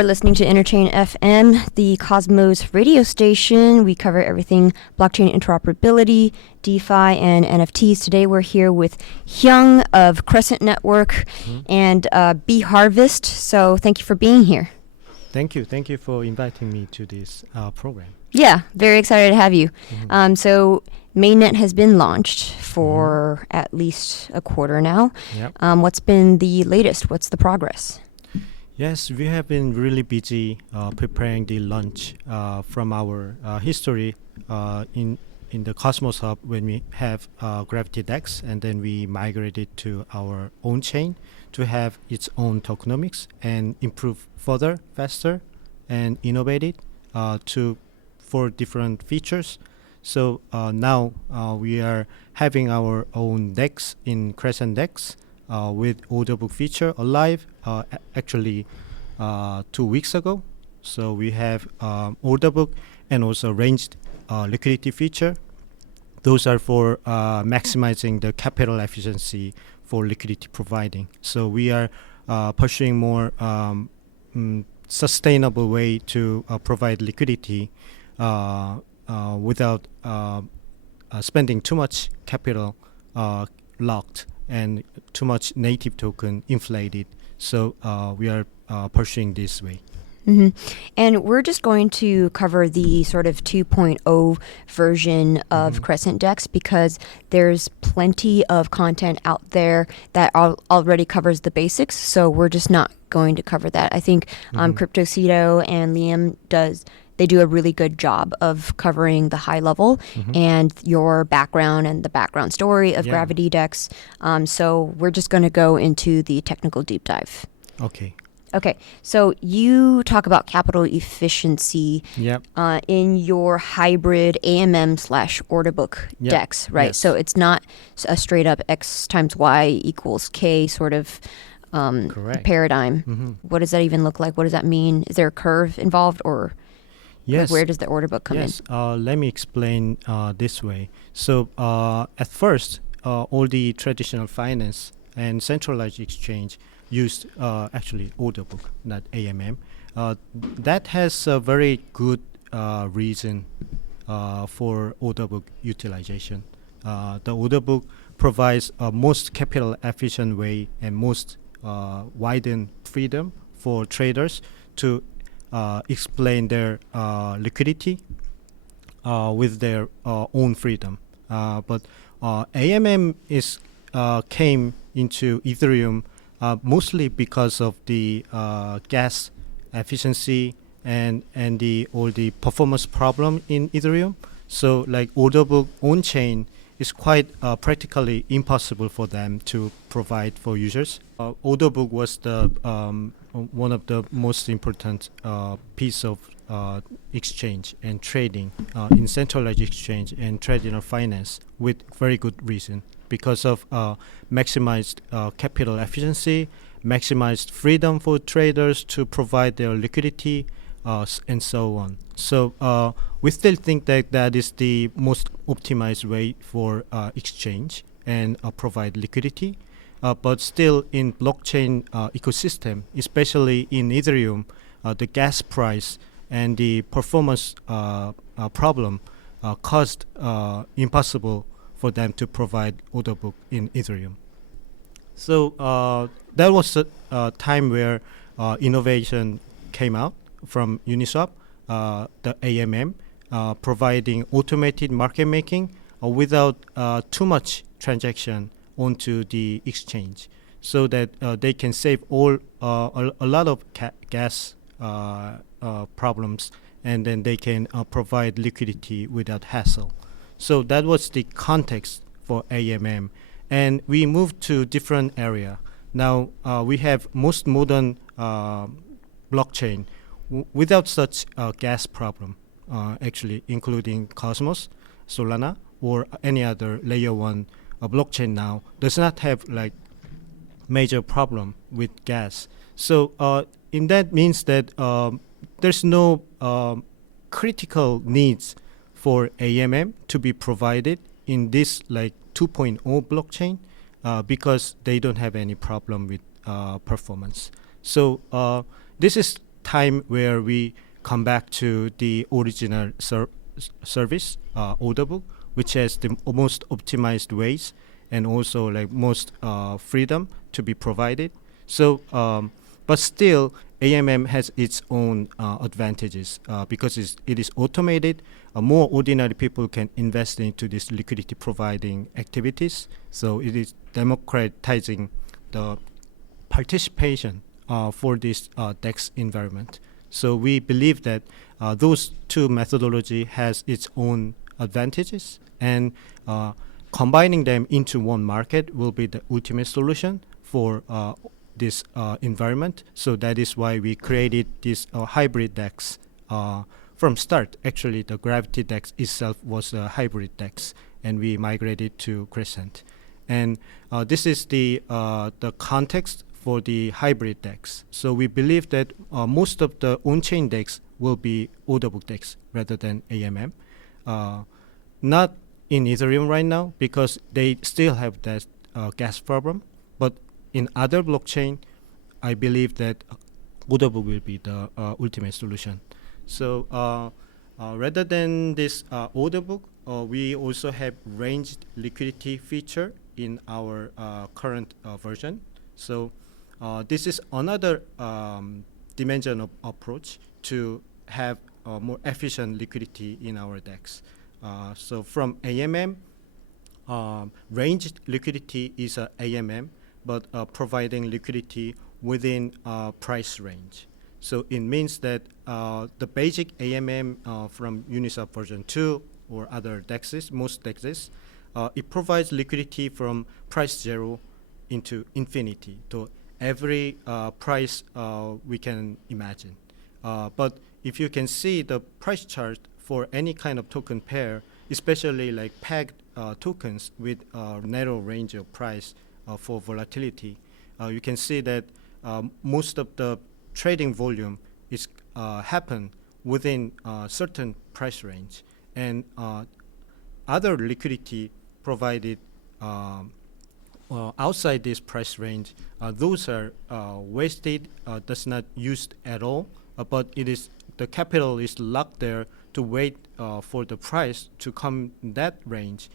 You're listening to Interchain FM, the Cosmos radio station. We cover everything blockchain interoperability, DeFi, and NFTs. Today we're here with Hyung of Crescent Network and B Harvest. So thank you for being here. Thank you. Thank you for inviting me to this program. Yeah, very excited to have you. So mainnet has been launched for at least a quarter now. Yep. What's been the latest? What's the progress? Yes, we have been really busy preparing the launch from our history in the Cosmos Hub when we have Gravity DEX, and then we migrated to our own chain to have its own tokenomics and improve further, faster, and innovate it for different features. So now we are having our own DEX in Crescent DEX with orderbook feature alive actually 2 weeks ago. So we have orderbook and also ranged liquidity feature. Those are for maximizing the capital efficiency for liquidity providing. So we are pursuing more sustainable way to provide liquidity without spending too much capital locked and too much native token inflated. So we are pursuing this way. And we're just going to cover the sort of 2.0 version of Crescent DEX because there's plenty of content out there that already covers the basics. So we're just not going to cover that. I think CryptoCito and Liam they do a really good job of covering the high level and your background and the background story of Gravity DEX. So we're just going to go into the technical deep dive. Okay, so you talk about capital efficiency in your hybrid AMM/orderbook DEX, right? Yes. So it's not a straight up X times Y equals K sort of paradigm. What does that even look like? What does that mean? Is there a curve involved, or where does the orderbook come in? Let me explain this way. So at first, all the traditional finance and centralized exchange used actually orderbook, not AMM. That has a very good reason for orderbook utilization. The orderbook provides a most capital efficient way and most widened freedom for traders to explain their liquidity with their own freedom. But AMM came into Ethereum mostly because of the gas efficiency and all the performance problem in Ethereum. So like orderbook on chain is quite practically impossible for them to provide for users. Orderbook was the one of the most important piece of exchange and trading in centralized exchange and traditional finance with very good reason. Because of maximized capital efficiency, maximized freedom for traders to provide their liquidity, and so on. So we still think that is the most optimized way for exchange and provide liquidity. But still in blockchain ecosystem, especially in Ethereum, the gas price and the performance problem caused impossible for them to provide orderbook in Ethereum. So that was a time where innovation came out from Uniswap, the AMM, providing automated market making without too much transaction onto the exchange, so that they can save a lot of gas problems, and then they can provide liquidity without hassle. So that was the context for AMM. And we moved to different area. Now we have most modern blockchain without such gas problem, actually, including Cosmos, Solana, or any other layer 1 blockchain now does not have like major problem with gas. So in that means that there's no critical needs for AMM to be provided in this like 2.0 blockchain because they don't have any problem with performance. So this is time where we come back to the original service, order book, which has the most optimized ways and also like most freedom to be provided. So, but still, AMM has its own advantages because it is automated. More ordinary people can invest into this liquidity providing activities. So it is democratizing the participation for this DEX environment. So we believe that those two methodology has its own advantages, and combining them into one market will be the ultimate solution for this environment. So that is why we created this hybrid DEX from start. Actually, the Gravity DEX itself was a hybrid DEX, and we migrated to Crescent. And this is the context for the hybrid DEX. So we believe that most of the on-chain DEX will be order book DEX rather than AMM. Not in Ethereum right now because they still have that gas problem. But in other blockchain, I believe that order book will be the ultimate solution. So rather than this order book, we also have ranged liquidity feature in our current version. So this is another dimension of approach to have more efficient liquidity in our DEX. So from AMM, ranged liquidity is a AMM, but providing liquidity within price range. So it means that the basic AMM from Uniswap version 2 or other DEXs, most DEXs, it provides liquidity from price 0 into infinity to every price we can imagine. But if you can see the price chart for any kind of token pair, especially like pegged tokens with narrow range of price for volatility, you can see that most of the trading volume is happen within a certain price range, and other liquidity provided outside this price range, those are wasted, does not used at all, but it is the capital is locked there to wait for the price to come in that range,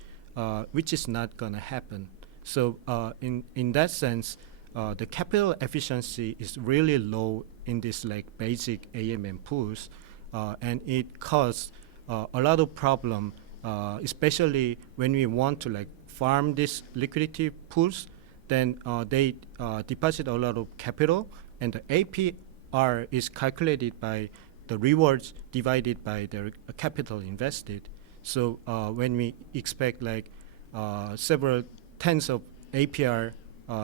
which is not gonna happen. So in that sense, the capital efficiency is really low in this like basic AMM pools, and it causes a lot of problem, especially when we want to like farm these liquidity pools. Then they deposit a lot of capital, and the APR is calculated by the rewards divided by their capital invested. So when we expect like several tens of APR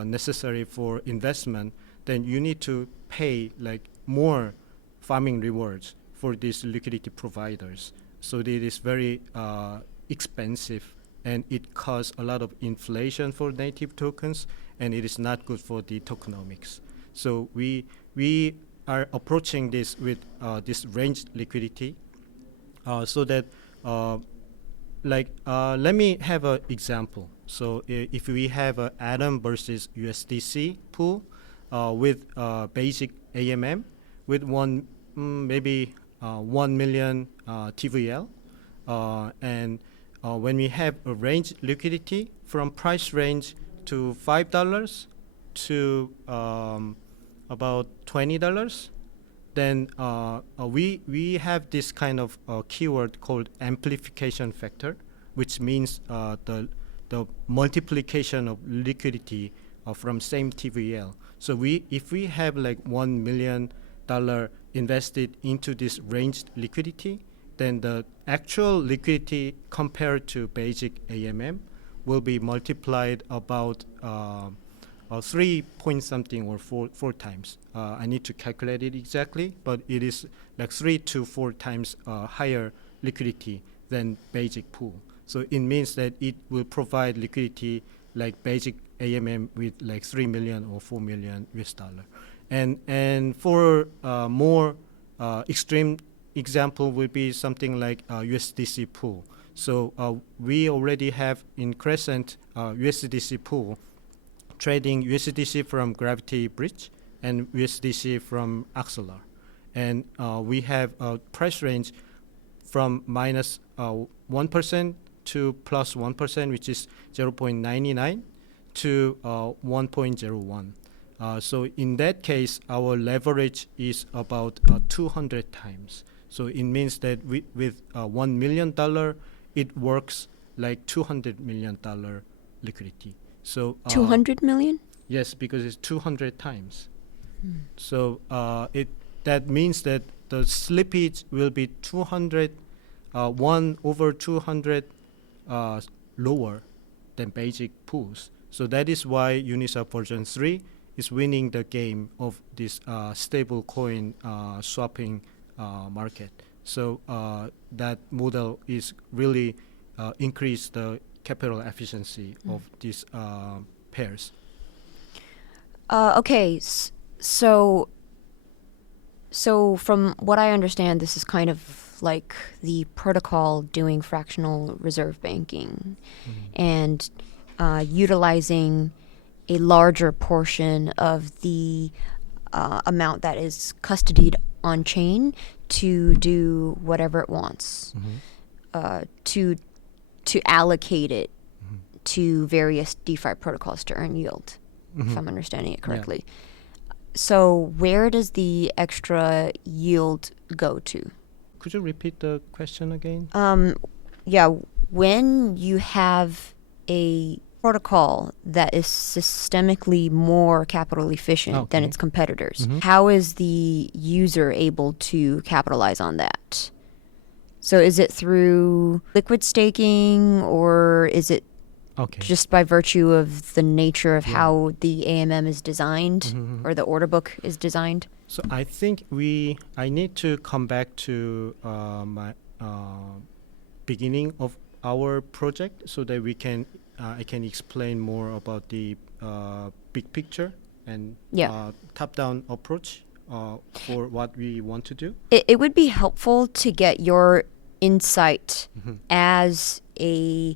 necessary for investment, then you need to pay like more farming rewards for these liquidity providers. So it is very expensive, and it causes a lot of inflation for native tokens, and it is not good for the tokenomics. So we are approaching this with this ranged liquidity, so that let me have an example. So if we have an Atom versus USDC pool with basic AMM with maybe 1 million TVL, and when we have a range liquidity from price range to $5 to about $20, then we have this kind of keyword called amplification factor, which means the multiplication of liquidity from same TVL. So if we have like $1 million invested into this ranged liquidity, then the actual liquidity compared to basic AMM will be multiplied about 3 point something or four times. I need to calculate it exactly, but it is like 3 to 4 times higher liquidity than basic pool. So it means that it will provide liquidity like basic AMM with like 3 million or 4 million US dollar. And for more extreme example would be something like USDC pool. So we already have in Crescent USDC pool trading USDC from Gravity Bridge and USDC from Axelar. and we have a price range from minus 1% to plus 1%, which is 0.99 to 1.01. So in that case, our leverage is about 200 times. So it means that with $1 million, it works like $200 million liquidity. So 200 million? yes, because it's 200 times. So that means that the slippage will be 1 over 200 lower than basic pools. So that is why Uniswap version 3 is winning the game of this stable coin swapping market. So that model is really increase the capital efficiency of these pairs. Okay, so from what I understand, this is kind of like the protocol doing fractional reserve banking and utilizing a larger portion of the amount that is custodied on chain to do whatever it wants, to allocate it to various DeFi protocols to earn yield, if I'm understanding it correctly. Yeah. So where does the extra yield go to? Could you repeat the question again? Yeah, when you have a protocol that is systemically more capital efficient than its competitors, how is the user able to capitalize on that? So is it through liquid staking, or is it just by virtue of the nature of how the AMM is designed or the order book is designed? So I think I need to come back to my beginning of our project so that I can explain more about the big picture and top-down approach for what we want to do. It would be helpful to get your insight as a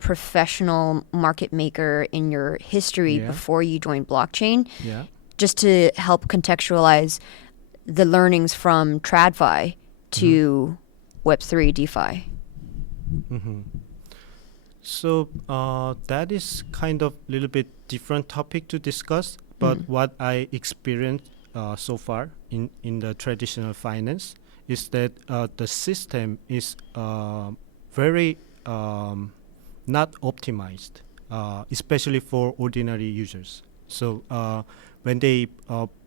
professional market maker in your history before you joined blockchain, just to help contextualize the learnings from TradFi to Web3 DeFi. So that is kind of a little bit different topic to discuss, but what I experienced so far in the traditional finance is that the system is very not optimized, especially for ordinary users. So when they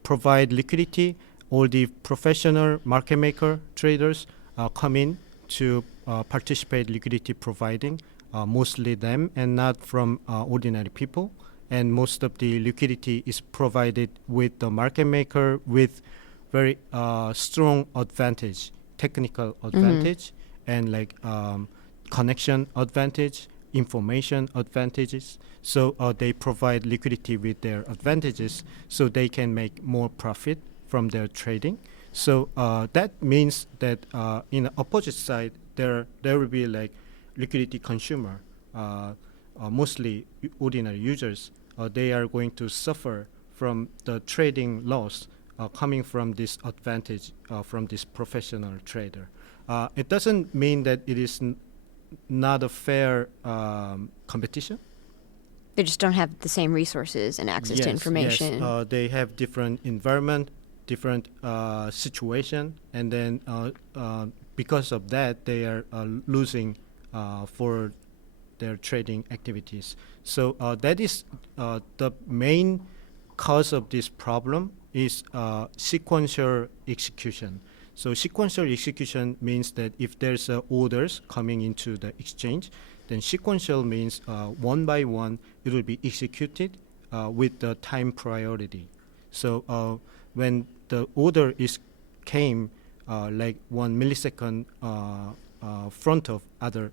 provide liquidity, all the professional market maker traders come in to participate liquidity providing, mostly them and not from ordinary people. And most of the liquidity is provided with the market maker with very strong advantage, technical advantage, and like connection advantage, information advantages. So they provide liquidity with their advantages so they can make more profit from their trading. So that means that in the opposite side, there will be like liquidity consumer, mostly ordinary users. They are going to suffer from the trading loss coming from this advantage from this professional trader. It doesn't mean that it is not a fair competition. They just don't have the same resources and access to information. Yes, they have different environment, different situation, and then because of that, they are losing for their trading activities. So that is the main cause of this problem is sequential execution. So sequential execution means that if there's orders coming into the exchange, then sequential means one by one it will be executed with the time priority. So when the order came like 1 millisecond front of other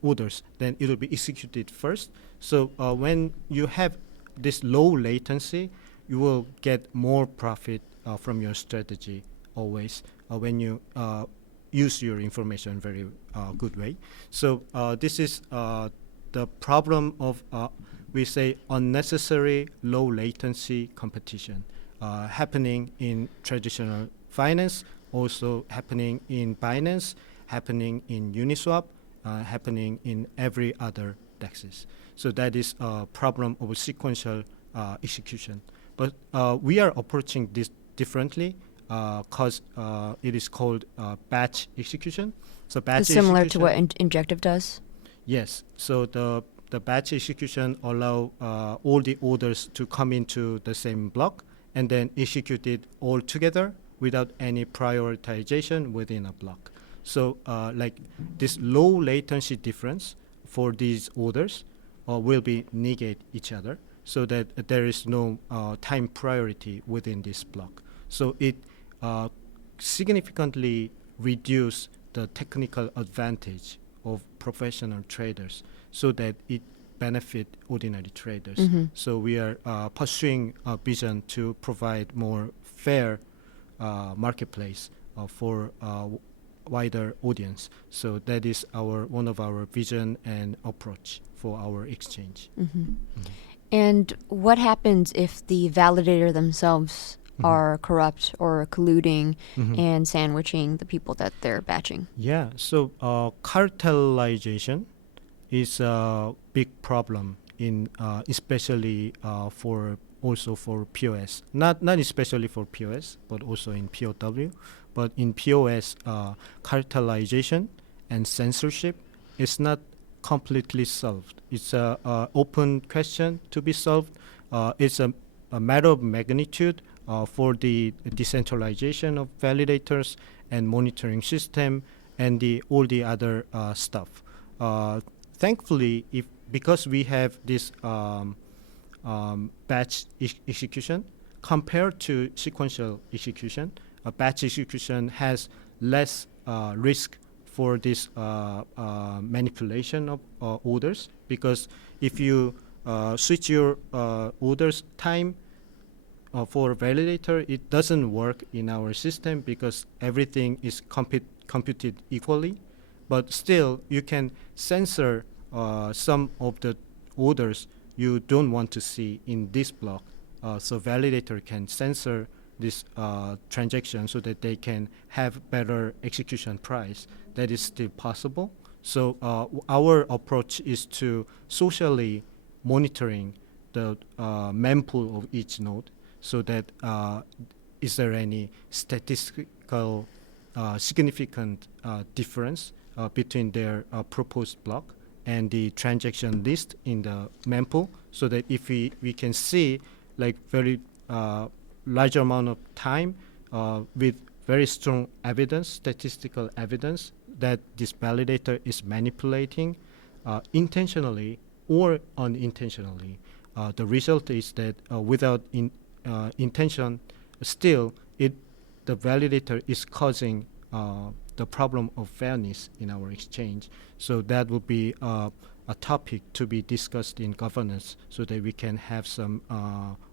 orders, then it will be executed first. So when you have this low latency, you will get more profit from your strategy always when you use your information in a very good way. So this is the problem of, we say, unnecessary low latency competition happening in traditional finance, also happening in Binance, happening in Uniswap, happening in every other DEXs. So that is a problem of sequential execution. But we are approaching this differently because it is called batch execution. So batch It's similar to what execution- Injective does. Yes. So the batch execution allow all the orders to come into the same block and then execute it all together without any prioritization within a block. So like this low latency difference for these orders will be negate each other so that there is no time priority within this block. So it significantly reduce the technical advantage of professional traders so that it benefit ordinary traders. So we are pursuing a vision to provide more fair marketplace for wider audience. So that is one of our vision and approach for our exchange. And what happens if the validator themselves are corrupt or colluding and sandwiching the people that they're batching? Yeah, so cartelization is a big problem in especially for POS. Not especially for POS, but also in POW. But in POS, cartelization and censorship is not completely solved. It's a open question to be solved. It's a matter of magnitude for the decentralization of validators and monitoring system and all the other stuff. Thankfully, because we have this batch execution compared to sequential execution, batch execution has less risk for this manipulation of orders, because if you switch your orders time for validator, it doesn't work in our system because everything is computed equally. But still, you can censor some of the orders you don't want to see in this block. So validator can censor this transaction so that they can have better execution price. That is still possible. So our approach is to socially monitoring the mempool of each node, so that is there any statistical significant difference between their proposed block and the transaction list in the mempool, so that if we can see like very large amount of time with very strong evidence, statistical evidence, that this validator is manipulating intentionally or unintentionally. The result is that without intention, still the validator is causing the problem of fairness in our exchange. So that will be a topic to be discussed in governance, so that we can have some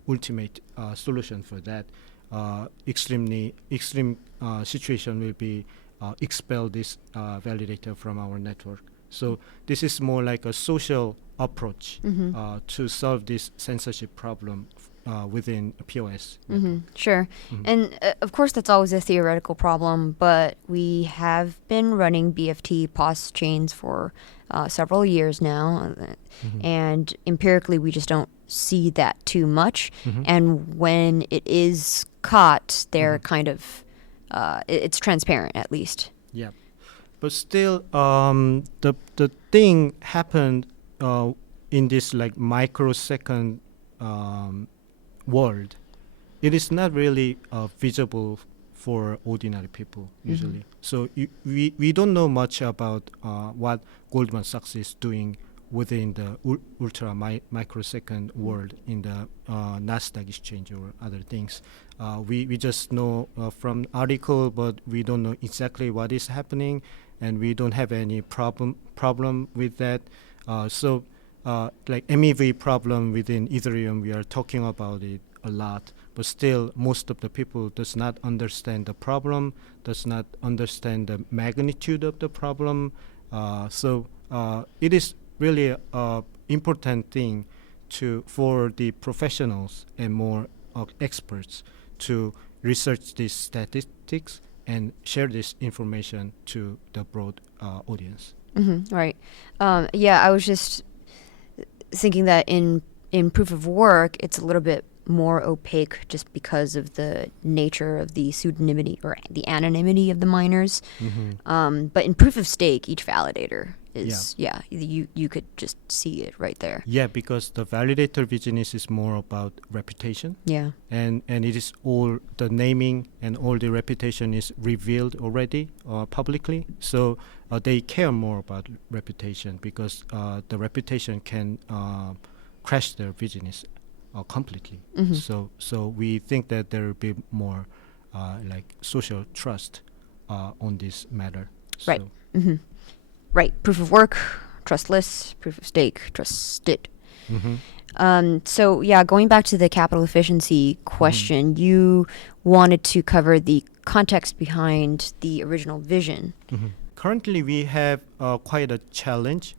ultimate solution for that. Extreme situation will be expel this validator from our network. So this is more like a social approach to solve this censorship problem within POS. Sure. And of course, that's always a theoretical problem, but we have been running BFT POS chains for several years now. And empirically, we just don't see that too much. And when it is caught, they're kind of, it's transparent at least. Yeah. But still, the thing happened in this like microsecond world. It is not really visible for ordinary people usually. So we don't know much about what Goldman Sachs is doing within the ultra microsecond world in the Nasdaq exchange or other things. We just know from article, but we don't know exactly what is happening, and we don't have any problem with that. So like MEV problem within Ethereum, we are talking about it a lot, but still most of the people does not understand the problem, does not understand the magnitude of the problem. So it is really a important thing for the professionals and more experts to research these statistics and share this information to the broad audience. Right. Yeah, I was just thinking that in proof of work, it's a little bit more opaque just because of the nature of the pseudonymity or the anonymity of the miners. But in proof of stake, each validator is you could just see it right there. Yeah, because the validator business is more about reputation. Yeah. And it is all the naming and all the reputation is revealed already publicly. So they care more about reputation because the reputation can crash their business completely. So we think that there will be more like social trust on this matter. Right. So Right. Proof of work, trustless. Proof of stake, trusted. So yeah, going back to the capital efficiency question, you wanted to cover the context behind the original vision. Currently, we have quite a challenge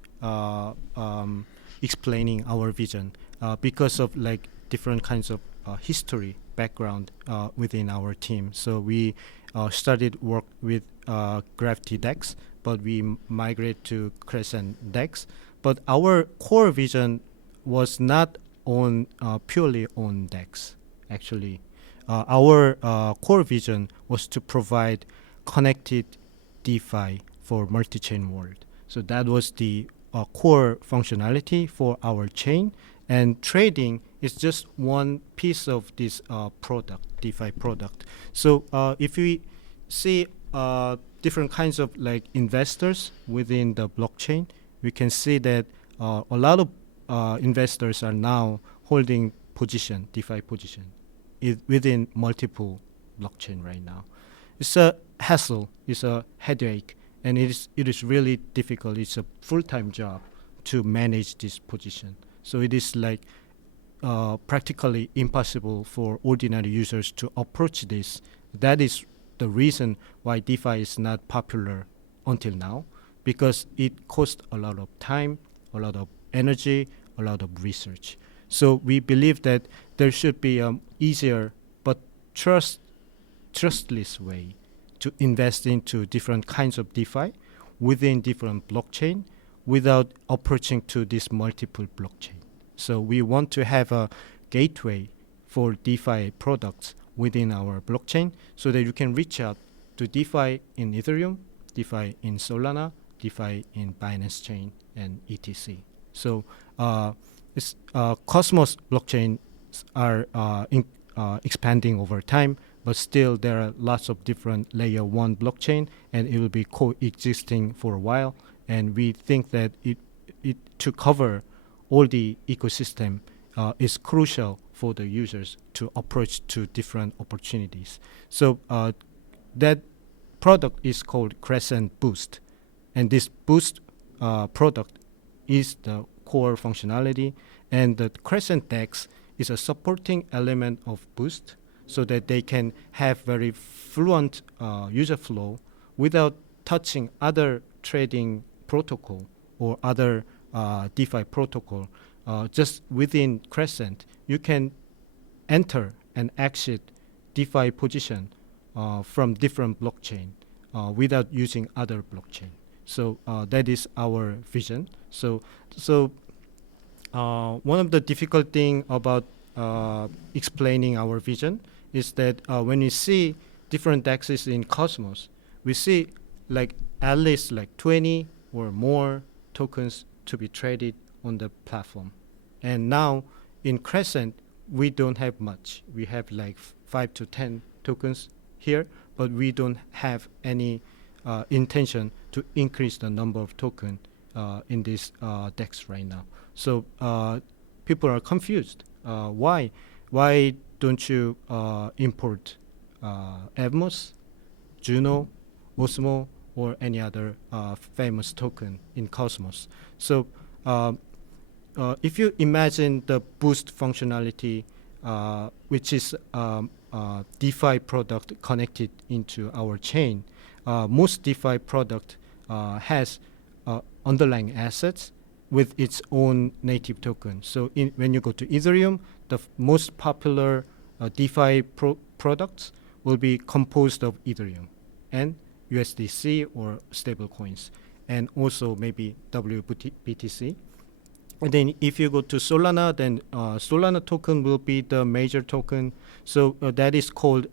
explaining our vision because of like different kinds of history background within our team. So we started work with Crescent DEX, but we migrate to Crescent DEX. But our core vision was not on purely on DEX. Actually, our core vision was to provide connected DeFi for multi-chain world. So that was the core functionality for our chain, and trading is just one piece of this product, DeFi product. So if we see different kinds of like investors within the blockchain, we can see that a lot of investors are now holding position, DeFi position, within multiple blockchain right now. It's a hassle, it's a headache, and it is really difficult. It's a full-time job to manage this position. So it is like practically impossible for ordinary users to approach this. That is the reason why DeFi is not popular until now, because it costs a lot of time, a lot of energy, a lot of research. So we believe that there should be an easier but trustless way to invest into different kinds of DeFi within different blockchain without approaching to this multiple blockchain. So we want to have a gateway for DeFi products within our blockchain so that you can reach out to DeFi in Ethereum, DeFi in Solana, DeFi in Binance Chain, and etc. So Cosmos blockchains are expanding over time, but still there are lots of different layer 1 blockchain, and it will be coexisting for a while. And we think that it to cover all the ecosystem is crucial for the users to approach to different opportunities. So that product is called Crescent Boost, and this Boost product is the core functionality, and the Crescent DEX is a supporting element of Boost so that they can have very fluent user flow without touching other trading protocol or other DeFi protocol. Just within Crescent, you can enter and exit DeFi position from different blockchain without using other blockchain. So that is our vision. So one of the difficult thing about explaining our vision is that when you see different DEXs in Cosmos, we see like at least like 20 or more tokens to be traded on the platform. And now in Crescent, we don't have much. We have like 5 to 10 tokens here, but we don't have any intention to increase the number of tokens in this DEX right now. So people are confused. Why don't you import Evmos, Juno, Osmo, or any other famous token in Cosmos? So if you imagine the Boost functionality, which is DeFi product connected into our chain, most DeFi product has underlying assets with its own native token. So when you go to Ethereum, the most popular DeFi products will be composed of Ethereum and USDC or stable coins, and also maybe WBTC. And then if you go to Solana, then Solana token will be the major token. So that is called,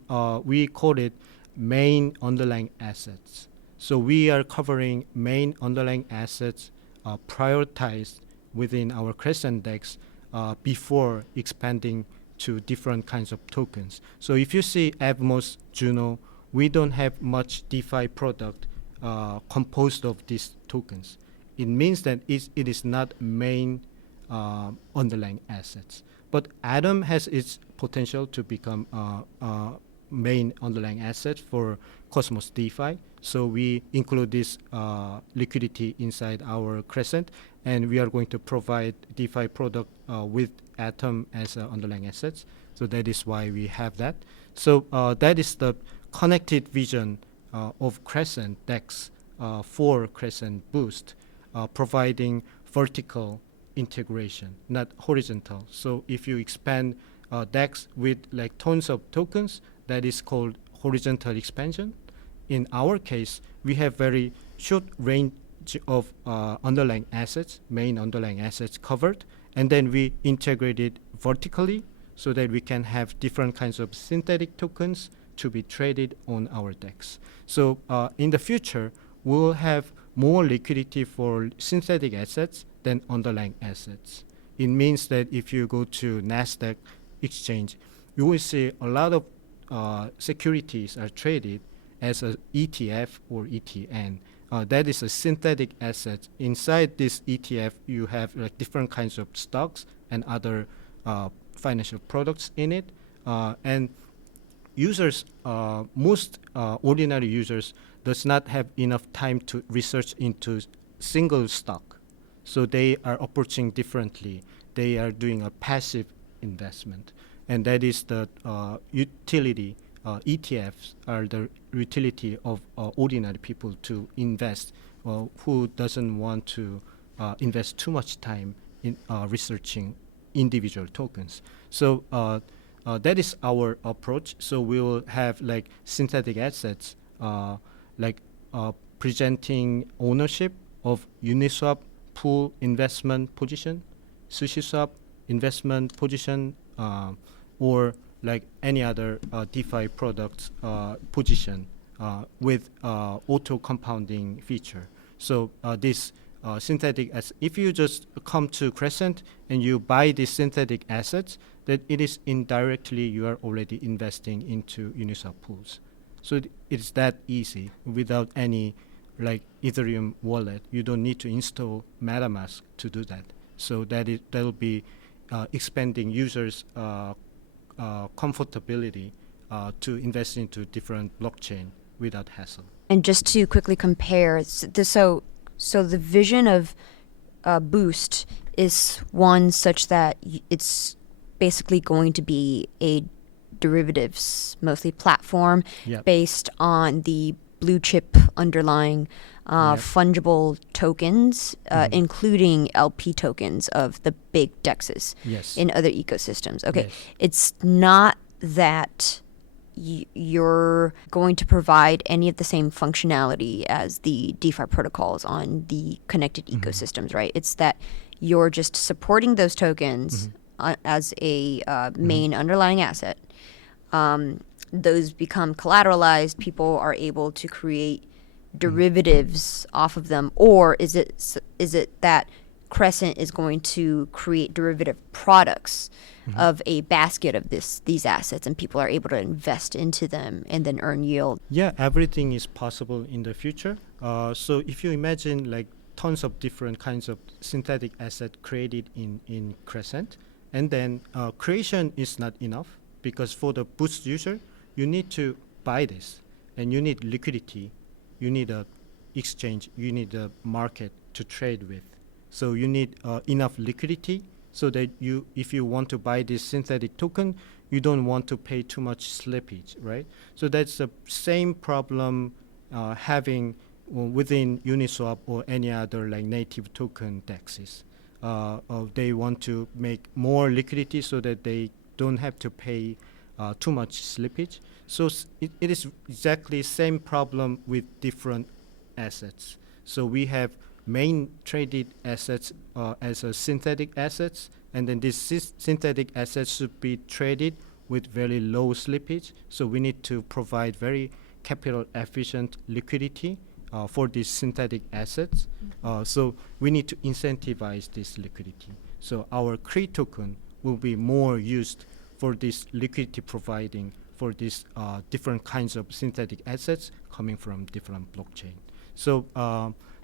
we call it main underlying assets. So we are covering main underlying assets prioritized within our Crescent DEX before expanding to different kinds of tokens. So if you see Avmos, Juno, we don't have much DeFi product composed of these tokens. It means that it is not main underlying assets. But Atom has its potential to become main underlying asset for Cosmos DeFi. So we include this liquidity inside our Crescent, and we are going to provide DeFi product with Atom as underlying assets. So that is why we have that. So that is the connected vision of Crescent DEX for Crescent Boost, providing vertical integration, not horizontal. So if you expand DEX with like tons of tokens, that is called horizontal expansion. In our case, we have very short range of underlying assets, main underlying assets covered, and then we integrate it vertically so that we can have different kinds of synthetic tokens to be traded on our DEX. So in the future, we will have more liquidity for synthetic assets than underlying assets. It means that if you go to NASDAQ exchange, you will see a lot of securities are traded as an ETF or ETN. That is a synthetic asset. Inside this ETF, you have like different kinds of stocks and other financial products in it. And users, most ordinary users does not have enough time to research into single stock. So they are approaching differently. They are doing a passive investment. And that is the utility. ETFs are the utility of ordinary people to invest, who doesn't want to invest too much time in researching individual tokens. So that is our approach. So we will have like synthetic assets, like presenting ownership of Uniswap pool investment position, SushiSwap investment position, or like any other DeFi products position with auto compounding feature. So this synthetic assets, if you just come to Crescent and you buy these synthetic assets, that it is indirectly you are already investing into Uniswap pools. So it's that easy without any like Ethereum wallet. You don't need to install MetaMask to do that. So that will be expanding users' comfortability to invest into different blockchain without hassle. And just to quickly compare, so the vision of Boost is one such that it's basically going to be a derivatives mostly platform based on the blue chip underlying fungible tokens, including LP tokens of the big DEXs in other ecosystems. Okay, it's not that you're going to provide any of the same functionality as the DeFi protocols on the connected ecosystems, right? It's that you're just supporting those tokens as a main underlying asset. Those become collateralized. People are able to create derivatives off of them, or is it that Crescent is going to create derivative products of a basket of these assets, and people are able to invest into them and then earn yield? Yeah, everything is possible in the future. So if you imagine like tons of different kinds of synthetic asset created in Crescent, and then creation is not enough, because for the Boost user, you need to buy this, and you need liquidity, you need a exchange, you need a market to trade with. So you need enough liquidity so that if you want to buy this synthetic token, you don't want to pay too much slippage, right? So that's the same problem having within Uniswap or any other like native token DEXs. They want to make more liquidity so that they don't have to pay too much slippage. So it is exactly same problem with different assets. So we have main traded assets as a synthetic assets, and then these synthetic assets should be traded with very low slippage. So we need to provide very capital efficient liquidity for these synthetic assets. So we need to incentivize this liquidity. So our CRE token will be more used for this liquidity providing for these different kinds of synthetic assets coming from different blockchain. So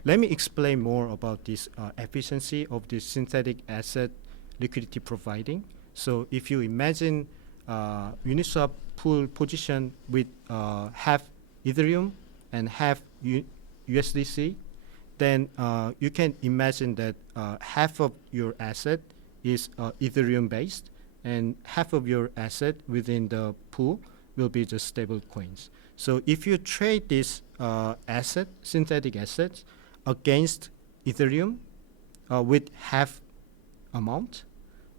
let me explain more about this efficiency of this synthetic asset liquidity providing. So if you imagine Uniswap pool position with half Ethereum and half USDC, then you can imagine that half of your asset is Ethereum based, and half of your asset within the pool will be just stable coins. So if you trade this synthetic assets against Ethereum with half amount,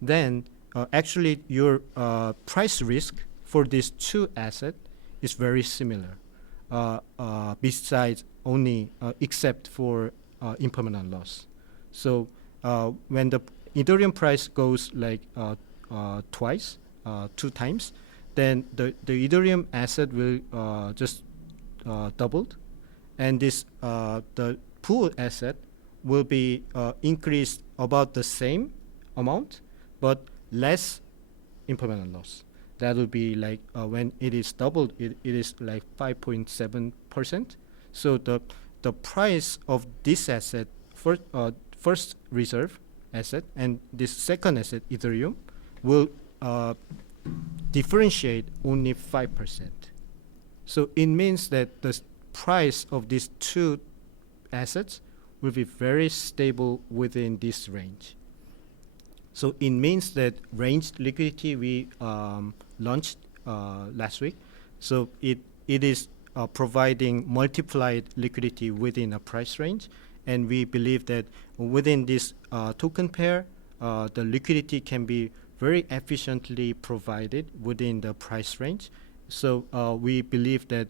then actually your price risk for these two assets is very similar, besides only except for impermanent loss. So when the Ethereum price goes like twice, 2 times, then the Ethereum asset will just doubled, and this the pool asset will be increased about the same amount, but less impermanent loss. That will be like when it is doubled, it is like 5.7%. So the price of this asset first reserve asset and this second asset Ethereum will differentiate only 5%. So it means that the price of these two assets will be very stable within this range. So it means that ranged liquidity we launched last week. So it is providing multiplied liquidity within a price range, and we believe that within this token pair, the liquidity can be very efficiently provided within the price range. So we believe that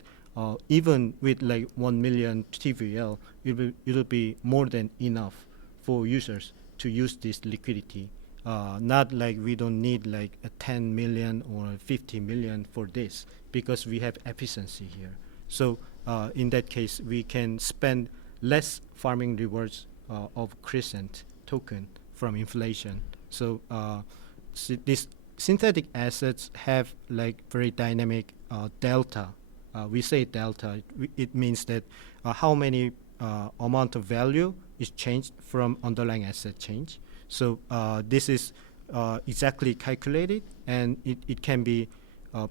even with like 1 million TVL, it will be more than enough for users to use this liquidity. Not like we don't need like a 10 million or 50 million for this, because we have efficiency here. So in that case, we can spend less farming rewards of Crescent token from inflation. So these synthetic assets have like very dynamic delta. We say delta, it means that how many amount of value is changed from underlying asset change. So this is exactly calculated, and it can be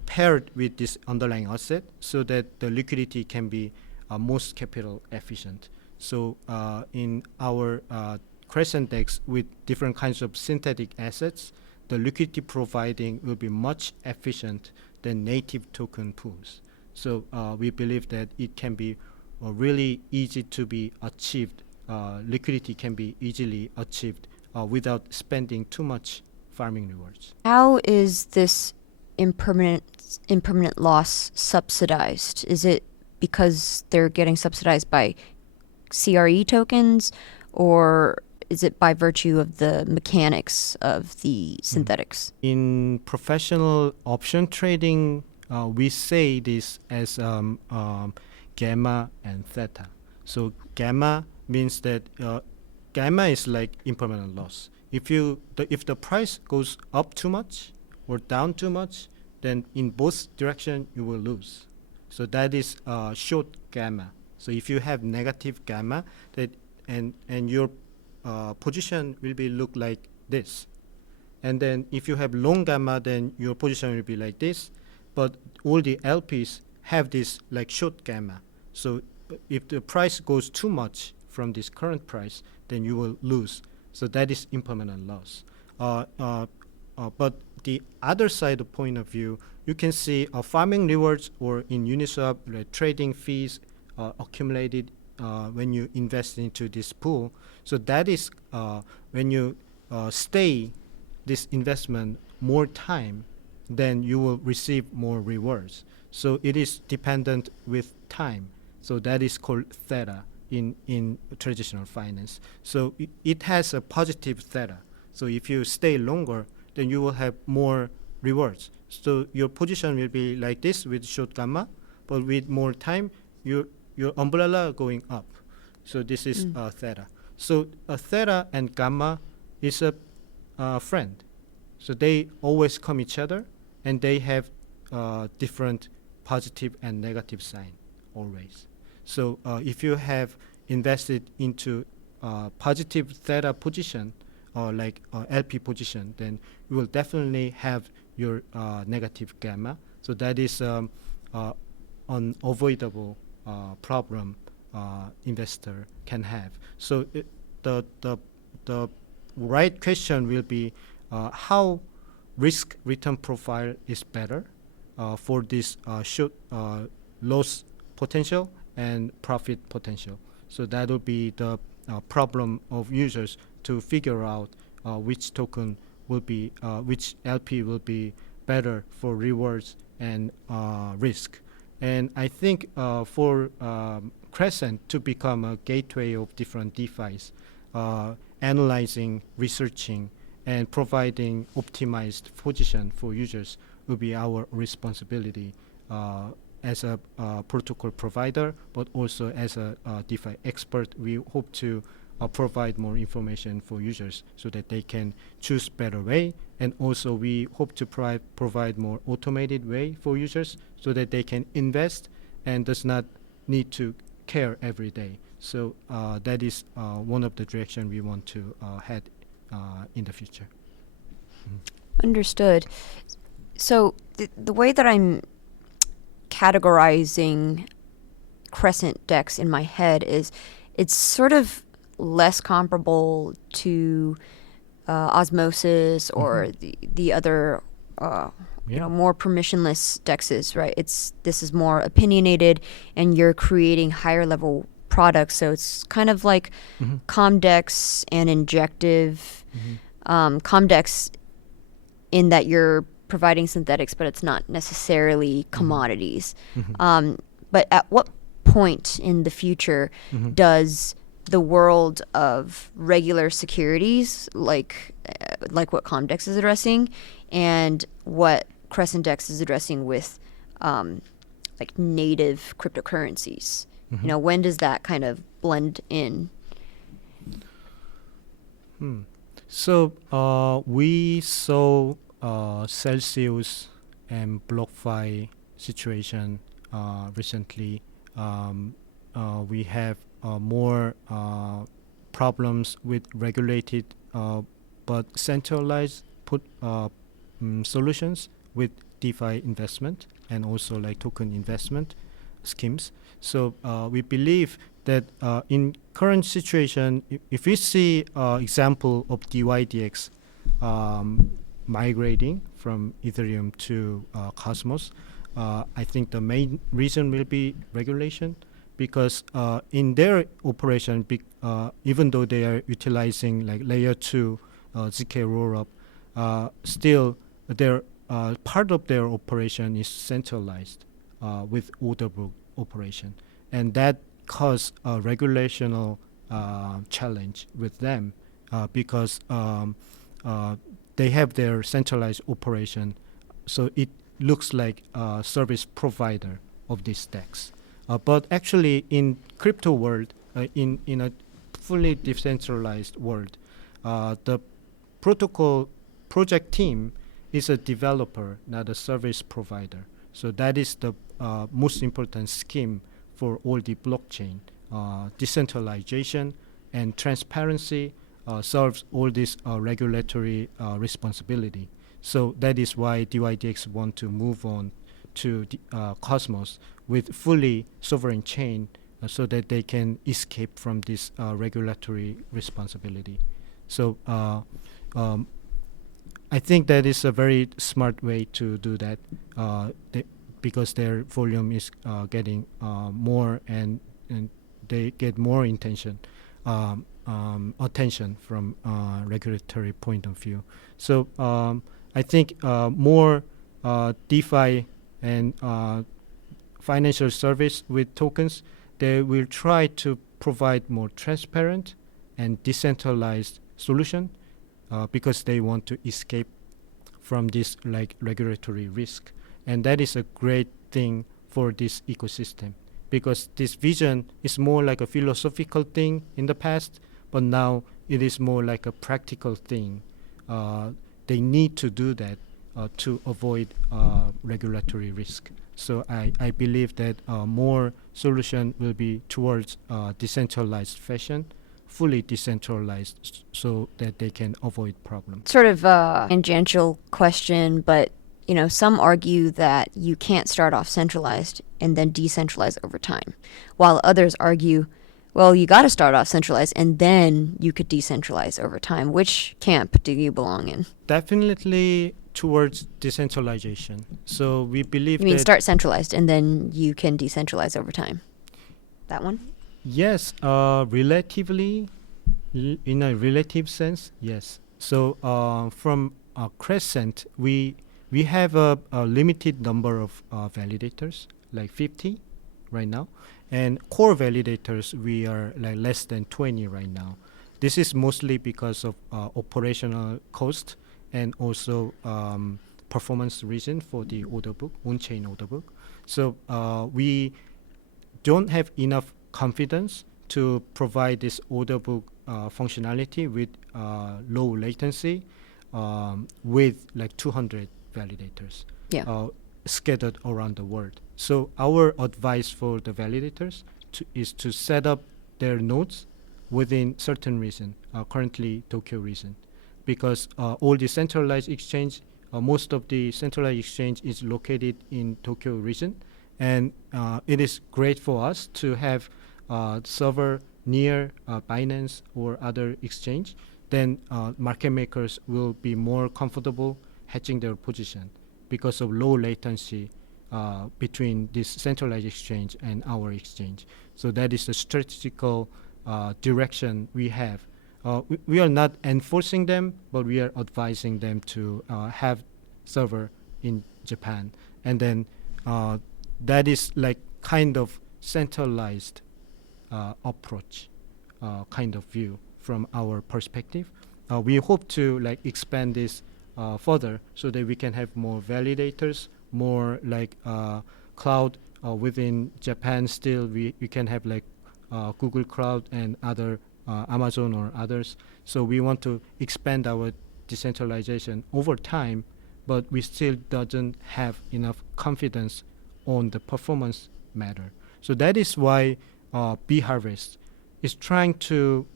paired with this underlying asset so that the liquidity can be most capital efficient. So in our Crescent DEX with different kinds of synthetic assets, the liquidity providing will be much efficient than native token pools. So we believe that it can be really easy to be achieved. Liquidity can be easily achieved without spending too much farming rewards. How is this impermanent loss subsidized? Is it because they're getting subsidized by CRE tokens, or is it by virtue of the mechanics of the synthetics? In professional option trading, we say this as gamma and theta. So gamma means that gamma is like impermanent loss. If the price goes up too much or down too much, then in both direction you will lose. So that is short gamma. So if you have negative gamma, that and your position will be look like this. And then if you have long gamma, then your position will be like this. But all the LPs have this like short gamma. So if the price goes too much from this current price, then you will lose. So that is impermanent loss. But the other side of point of view, you can see farming rewards, or in Uniswap, trading fees accumulated when you invest into this pool. So that is when you stay this investment more time, then you will receive more rewards. So it is dependent with time. So that is called theta in traditional finance. So it has a positive theta. So if you stay longer, then you will have more rewards. So your position will be like this with short gamma, but with more time, your umbrella going up. So this is theta. So theta and gamma is a friend. So they always come each other, and they have different positive and negative sign always. So if you have invested into positive theta position, or like LP position, then you will definitely have your negative gamma. So that is unavoidable problem investor can have. So the right question will be how risk return profile is better for this short loss potential and profit potential. So that will be the problem of users to figure out which token will be, which LP will be better for rewards and risk. And I think for Crescent to become a gateway of different DeFis, analyzing, researching, and providing optimized position for users will be our responsibility as a protocol provider, but also as a DeFi expert. We hope to provide more information for users so that they can choose better way, and also we hope to provide more automated way for users so that they can invest and does not need to care every day. So that is one of the direction we want to head in the future. Understood. So the way that I'm categorizing Crescent DEX in my head is it's sort of less comparable to Osmosis or the other more permissionless DEXs, right? This is more opinionated, and you're creating higher level products. So it's kind of like Comdex and Injective. Comdex in that you're providing synthetics, but it's not necessarily commodities. But at what point in the future does the world of regular securities, like what Comdex is addressing, and what Crescent DEX is addressing with like native cryptocurrencies, when does that kind of blend in? So we saw Celsius and BlockFi situation recently. We have more problems with regulated but centralized solutions with DeFi investment and also like token investment schemes. So we believe that in current situation, if we see example of DYDX migrating from Ethereum to Cosmos, I think the main reason will be regulation, because in their operation, even though they are utilizing like layer 2 ZK rollup, still their part of their operation is centralized with orderbook operation, and that caused a regulational challenge with them because they have their centralized operation, so it looks like a service provider of these DEX. But actually, in crypto world, in a fully decentralized world, the protocol project team is a developer, not a service provider. So that is the most important scheme for all the blockchain. Decentralization and transparency solves all this regulatory responsibility. So that is why DYDX want to move on to Cosmos with fully sovereign chain so that they can escape from this regulatory responsibility. So I think that is a very smart way to do that because their volume is getting more and they get more attention from regulatory point of view. So I think more DeFi and financial service with tokens, they will try to provide more transparent and decentralized solution because they want to escape from this like regulatory risk. And that is a great thing for this ecosystem, because this vision is more like a philosophical thing in the past, but now it is more like a practical thing. They need to do that to avoid regulatory risk. So I believe that more solution will be towards decentralized fashion, fully decentralized, so that they can avoid problems. Sort of a tangential question, but some argue that you can't start off centralized and then decentralize over time, while others argue, well, you got to start off centralized and then you could decentralize over time. Which camp do you belong in? Definitely towards decentralization. So we believe You mean that start centralized and then you can decentralize over time? That one? yes, relatively, in a relative sense, yes. So from Crescent, we have a limited number of validators, like 50 right now, and core validators we are like less than 20 right now. This is mostly because of operational cost and also performance reason for the order book, on-chain order book. So we don't have enough confidence to provide this order book functionality with low latency with like 200 validators scattered around the world. So our advice for the validators is to set up their nodes within certain region, currently Tokyo region, because all the centralized exchange, most of the centralized exchange is located in Tokyo region, and it is great for us to have server near Binance or other exchange. Then market makers will be more comfortable hedging their position because of low latency between this centralized exchange and our exchange. So that is the strategical direction we have. We are not enforcing them, but we are advising them to have server in Japan. And then that is like kind of centralized approach, kind of view from our perspective. We hope to like expand this further so that we can have more validators, more like cloud within Japan. Still, we can have like Google Cloud and other Amazon or others. So we want to expand our decentralization over time, but we still doesn't have enough confidence on the performance matter. So that is why bHarvest is trying to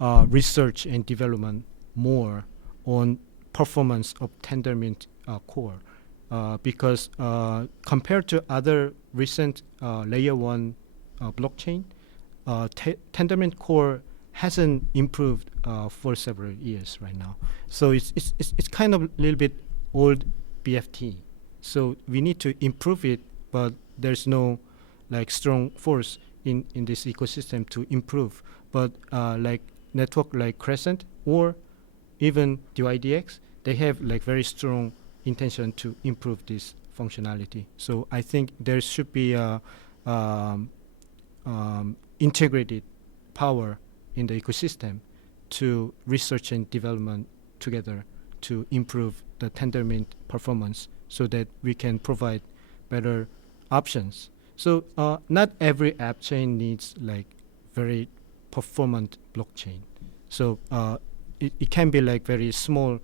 research and development more on performance of Tendermint Core, because compared to other recent layer 1 blockchain, Tendermint Core hasn't improved for several years right now. So it's kind of a little bit old BFT. So we need to improve it, but there's no like strong force in this ecosystem to improve. But like network like Crescent or even DYDX, they have like very strong intention to improve this functionality. So I think there should be a integrated power in the ecosystem to research and development together to improve the Tendermint performance so that we can provide better options. So not every app chain needs like very performant blockchain. So it can be like very small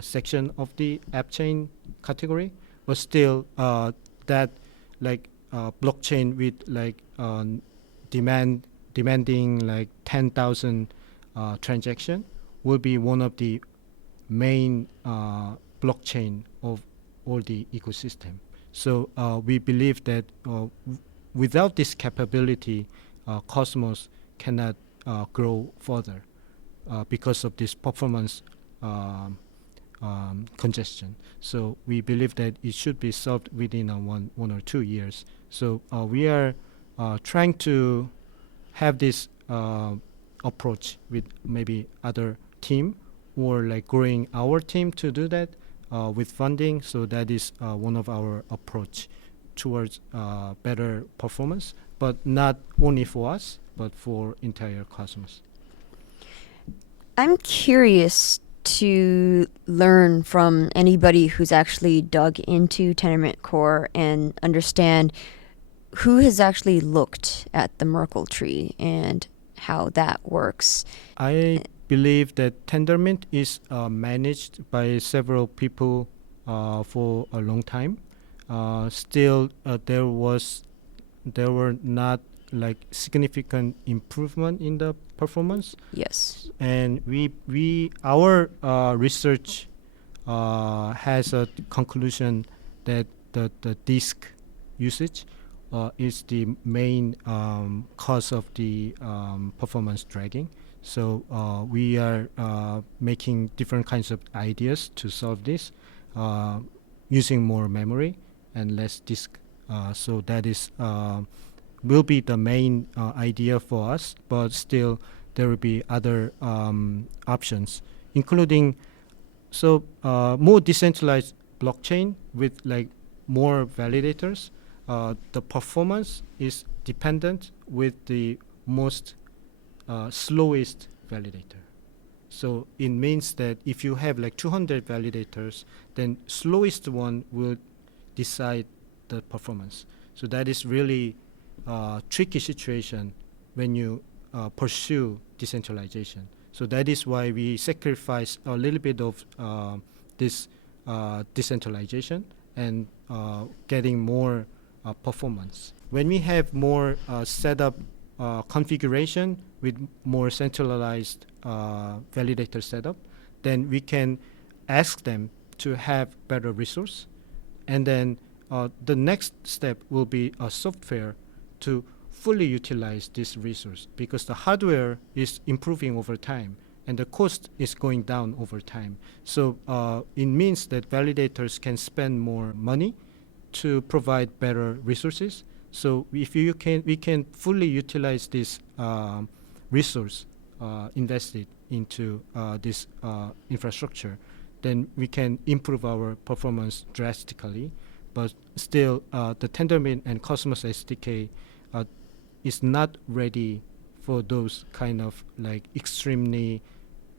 section of the app chain category, but still that like blockchain with like demanding like 10,000 transaction will be one of the main blockchain of all the ecosystem. So we believe that without this capability, Cosmos cannot grow further because of this performance congestion. So we believe that it should be solved within one or 2 years. So we are trying to have this approach with maybe other team or like growing our team to do that with funding. So that is one of our approach towards better performance, but not only for us, but for entire Cosmos. I'm curious to learn from anybody who's actually dug into Tendermint Core and understand who has actually looked at the Merkle tree and how that works. I believe that Tendermint is managed by several people for a long time. Still, there were not like significant improvement in the performance. Yes. And our research has a conclusion that the disk usage is the main cause of the performance dragging. So we are making different kinds of ideas to solve this using more memory and less disk. So that is will be the main idea for us, but still there will be other options, including more decentralized blockchain with like more validators. The performance is dependent with the most slowest validator. So it means that if you have like 200 validators, then slowest one will decide the performance. So that is really tricky situation when you pursue decentralization. So that is why we sacrifice a little bit of this decentralization and getting more performance. When we have more setup configuration with more centralized validator setup, then we can ask them to have better resource. And then the next step will be a software to fully utilize this resource, because the hardware is improving over time and the cost is going down over time. So it means that validators can spend more money to provide better resources. So if we can fully utilize this resource invested into this infrastructure, then we can improve our performance drastically. But still, the Tendermint and Cosmos SDK is not ready for those kind of like extremely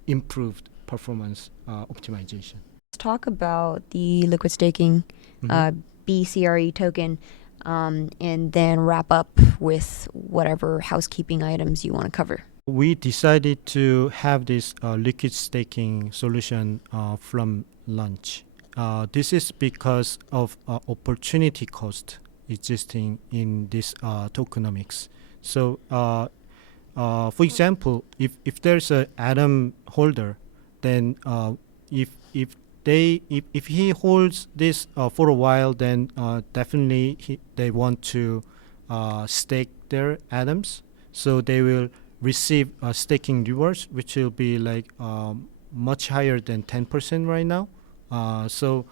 improved performance optimization. Let's talk about the liquid staking bCRE token, and then wrap up with whatever housekeeping items you want to cover. We decided to have this liquid staking solution from launch. This is because of opportunity cost existing in this tokenomics. So, for example, if there's an Atom holder, then if he holds this for a while, then definitely they want to stake their atoms. So they will receive staking rewards, which will be like much higher than 10% right now. So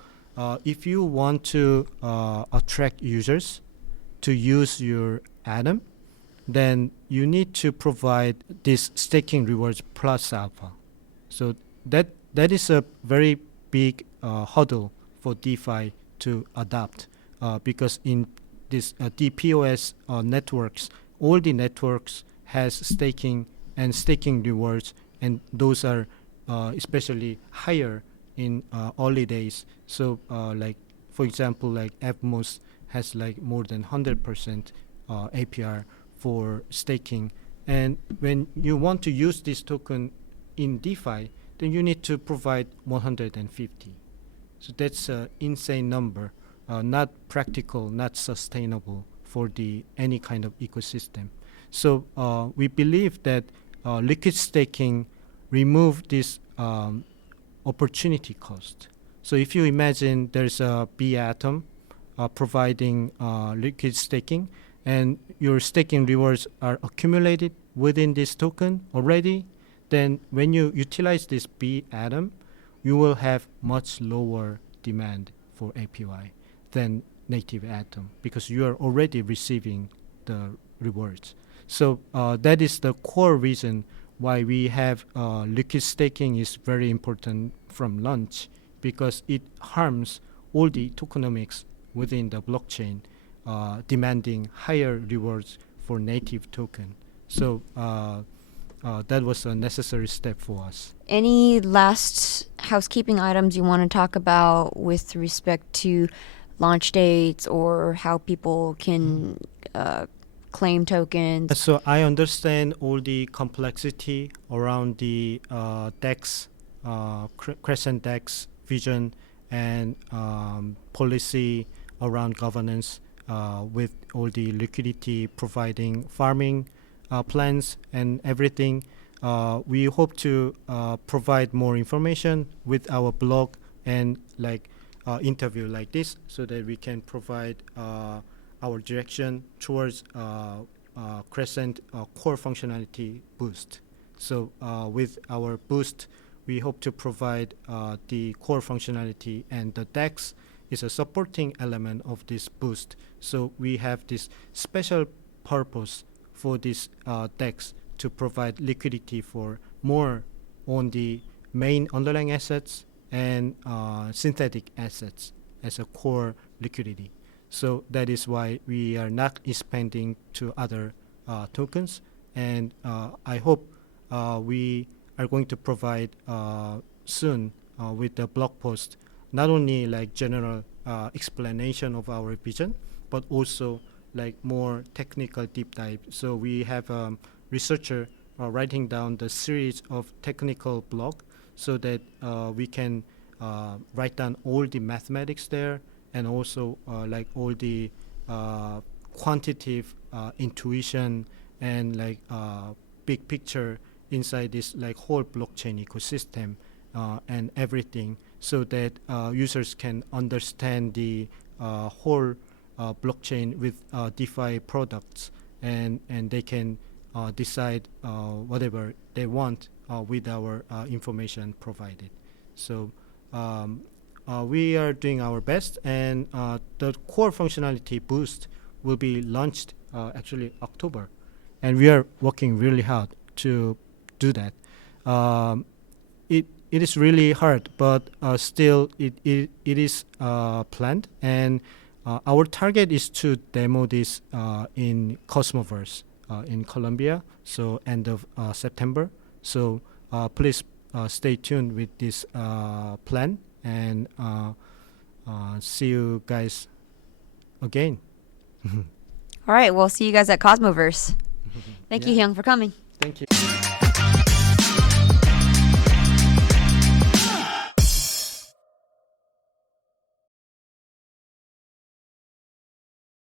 if you want to attract users to use your Atom, then you need to provide this staking rewards plus alpha. So that is a very big hurdle for DeFi to adopt, because in this DPoS networks, all the networks has staking and staking rewards, and those are especially higher in early days. So like for example, like Atmos has like more than 100% APR for staking, and when you want to use this token in DeFi, then you need to provide 150. So that's an insane number, not practical, not sustainable for any kind of ecosystem. So we believe that liquid staking remove this opportunity cost. So if you imagine there's a B atom providing liquid staking, and your staking rewards are accumulated within this token already, then when you utilize this B atom, you will have much lower demand for APY than native atom, because you are already receiving the rewards. So that is the core reason why we have liquid staking is very important from launch, because it harms all the tokenomics within the blockchain, demanding higher rewards for native token. So that was a necessary step for us. Any last housekeeping items you want to talk about with respect to launch dates or how people can claim tokens? So I understand all the complexity around the DEX, Crescent DEX vision and policy around governance with all the liquidity providing farming plans and everything. We hope to provide more information with our blog and interview like this, so that we can provide our direction towards Crescent core functionality boost. So with our boost, we hope to provide the core functionality, and the DEX is a supporting element of this boost. So we have this special purpose for this DEX to provide liquidity for more on the main underlying assets and synthetic assets as a core liquidity. So that is why we are not expanding to other tokens, and I hope we are going to provide soon with the blog post not only like general explanation of our vision, but also like more technical deep dive. So we have a researcher writing down the series of technical blog, so that we can write down all the mathematics there, and also like all the quantitative intuition and like big picture inside this like whole blockchain ecosystem and everything, so that users can understand the whole blockchain with DeFi products, and they can decide whatever they want with our information provided. So we are doing our best, and the core functionality boost will be launched actually October, and we are working really hard to do that. It is really hard, but still it is planned, and our target is to demo this in Cosmoverse in Colombia, so end of September. So please stay tuned with this plan, and see you guys again. All right, we'll see you guys at Cosmoverse. Thank you, Yeah. Hyung, for coming. Thank you.